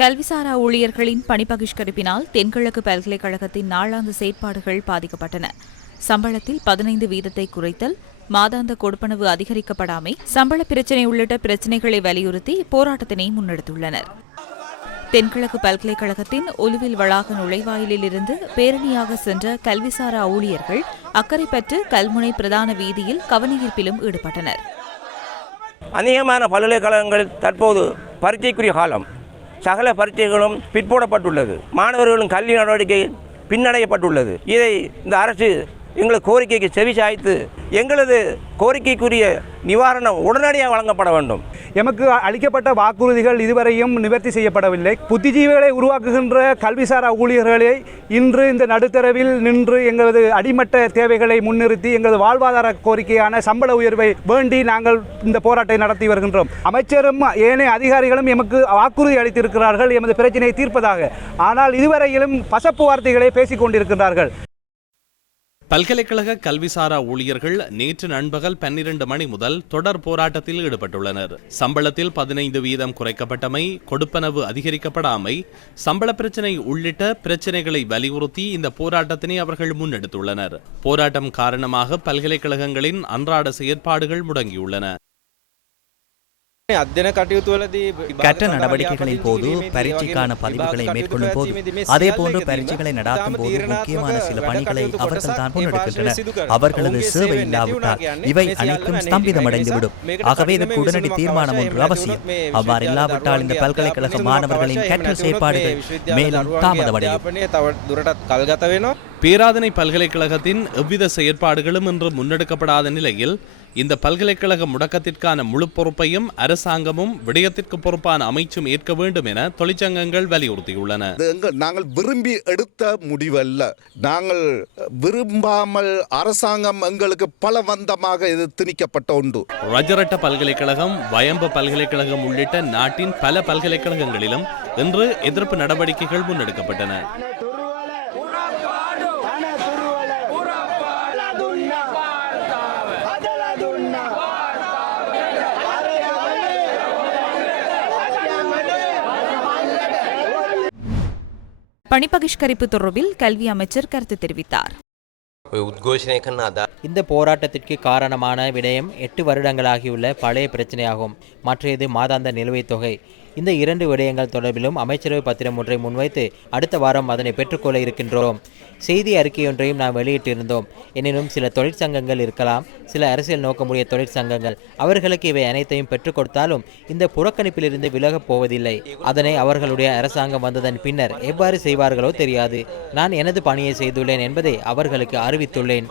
கல்விசாரா ஊழியர்களின் பணி பகிஷ்கரிப்பினால் தென்கிழக்கு பல்கலைக்கழகத்தின் நாளாந்த செயற்பாடுகள் பாதிக்கப்பட்டன. சம்பளத்தில் 15% குறைத்தல், மாதாந்த கொடுப்பனவு அதிகரிக்கப்படாமை, சம்பள பிரச்சினை உள்ளிட்ட பிரச்சினைகளை வலியுறுத்தி போராட்டத்தினை முன்னெடுத்துள்ளனர். தென்கிழக்கு பல்கலைக்கழகத்தின் ஒலுவில் வளாக நுழைவாயிலில் இருந்து பேரணியாக சென்ற கல்விசாரா ஊழியர்கள் அக்கரைப்பற்று கல்முனை பிரதான வீதியில் கவனஈர்ப்பிலும் ஈடுபட்டனர். அநேகமான பல்கலைக்கழகங்கள் தற்போது பரீட்சைக்குரிய காலம். சகல பரீட்சைகளும் பிற்போடப்பட்டுள்ளது. மாணவர்களும் கல்வி நடவடிக்கை பின்னடையப்பட்டுள்ளது. இதை இந்த அரசு எங்களது கோரிக்கைக்கு செவிசாய்த்து எங்களது கோரிக்கைக்குரிய நிவாரணம் உடனடியாக வழங்கப்பட வேண்டும். எமக்கு அளிக்கப்பட்ட வாக்குறுதிகள் இதுவரையும் நிவர்த்தி செய்யப்படவில்லை. புத்திஜீவிகளை உருவாக்குகின்ற கல்விசாரா ஊழியர்களை இன்று இந்த நடுத்தரவில் நின்று எங்களது அடிமட்ட தேவைகளை முன்னிறுத்தி எங்களது வாழ்வாதார கோரிக்கையான சம்பள உயர்வை வேண்டி நாங்கள் இந்த போராட்டத்தை நடத்தி வருகின்றோம். அமைச்சரும் ஏனைய அதிகாரிகளும் எமக்கு வாக்குறுதி அளித்திருக்கிறார்கள் எமது பிரச்சினையை தீர்ப்பதாக. ஆனால் இதுவரையிலும் பசப்பு வார்த்தைகளை பேசிக் கொண்டிருக்கிறார்கள். பல்கலைக்கழக கல்விசாரா ஊழியர்கள் நேற்று நண்பகல் 12 மணி முதல் தொடர் போராட்டத்தில் ஈடுபட்டுள்ளனர். சம்பளத்தில் 15% குறைக்கப்பட்டமை, கொடுப்பனவு அதிகரிக்கப்படாமை, சம்பள பிரச்சினை உள்ளிட்ட பிரச்சினைகளை வலியுறுத்தி இந்த போராட்டத்தினை அவர்கள் முன்னெடுத்துள்ளனர். போராட்டம் காரணமாக பல்கலைக்கழகங்களின் அன்றாட செயற்பாடுகள் முடங்கியுள்ளன. கற்ற நடவடிக்கைகளின் போது பரீட்சைக்கான பதிவுகளை மேற்கொள்ளும் போது அதேபோன்று பரீட்சைகளை நடாத்தும் போது முக்கியமான சில பணிகளை அவர்கள் தான் முன்னெடுக்கின்றனர். அவர்களது சேவை இல்லாவிட்டால் இவை அனைத்தும் ஸ்தம்பிதமடைந்துவிடும். ஆகவே இதற்கு உடனடி தீர்மானம் ஒன்று அவசியம். அவ்வாறு இல்லாவிட்டால் இந்த பல்கலைக்கழக மாணவர்களின் கற்றல் செயற்பாடுகள் மேலும் தாமதமடையும். பேராதனை பல்கலைக்கழகத்தின் எவ்வித செயற்பாடுகளும் இன்று முன்னெடுக்கப்படாத நிலையில் இந்த பல்கலைக்கழக முடக்கத்திற்கான முழு பொறுப்பையும் அரசாங்கமும் விடயத்திற்கு பொறுப்பான அமைச்சும் ஏற்க வேண்டும் என தொழிற்சங்கங்கள் வலியுறுத்தியுள்ளன. நாங்கள் விரும்பி எடுத்த முடிவல்ல. நாங்கள் விரும்பாமல் அரசாங்கம் எங்களுக்கு பலவந்தமாக இது திணிக்கப்பட்ட ஒன்று. ரஜரட்ட பல்கலைக்கழகம், வயம்ப பல்கலைக்கழகம் உள்ளிட்ட நாட்டின் பல பல்கலைக்கழகங்களிலும் இன்று எதிர்ப்பு நடவடிக்கைகள் முன்னெடுக்கப்பட்டன. பணி பகிஷ்கரிப்பு தொடர்பில் கல்வி அமைச்சர் கருத்து தெரிவித்தார். இந்த போராட்டத்திற்கு காரணமான விடயம் 8 வருடங்களாகியுள்ள பழைய பிரச்சனையாகும். மற்றது மாதாந்த நிலுவைத் தொகை. இந்த 2 விடயங்கள் தொடர்பிலும் அமைச்சரவை பத்திரம் ஒன்றை முன்வைத்து அடுத்த வாரம் அதனை பெற்றுக்கொள்ள இருக்கின்றோம். செய்தி அறிக்கையொன்றையும் நாம் வெளியிட்டிருந்தோம். எனினும் சில தொழிற்சங்கங்கள் இருக்கலாம், சில அரசியல் நோக்கமுடைய தொழிற்சங்கங்கள். அவர்களுக்கு இவை அனைத்தையும் பெற்றுக் கொடுத்தாலும் இந்த புறக்கணிப்பிலிருந்து விலகப் போவதில்லை. அதனை அவர்களுடைய அரசாங்கம் வந்ததன் பின்னர் எவ்வாறு செய்வார்களோ தெரியாது. நான் எனது பணியை செய்துள்ளேன் என்பதை அவர்களுக்கு அறிவித்துள்ளேன்.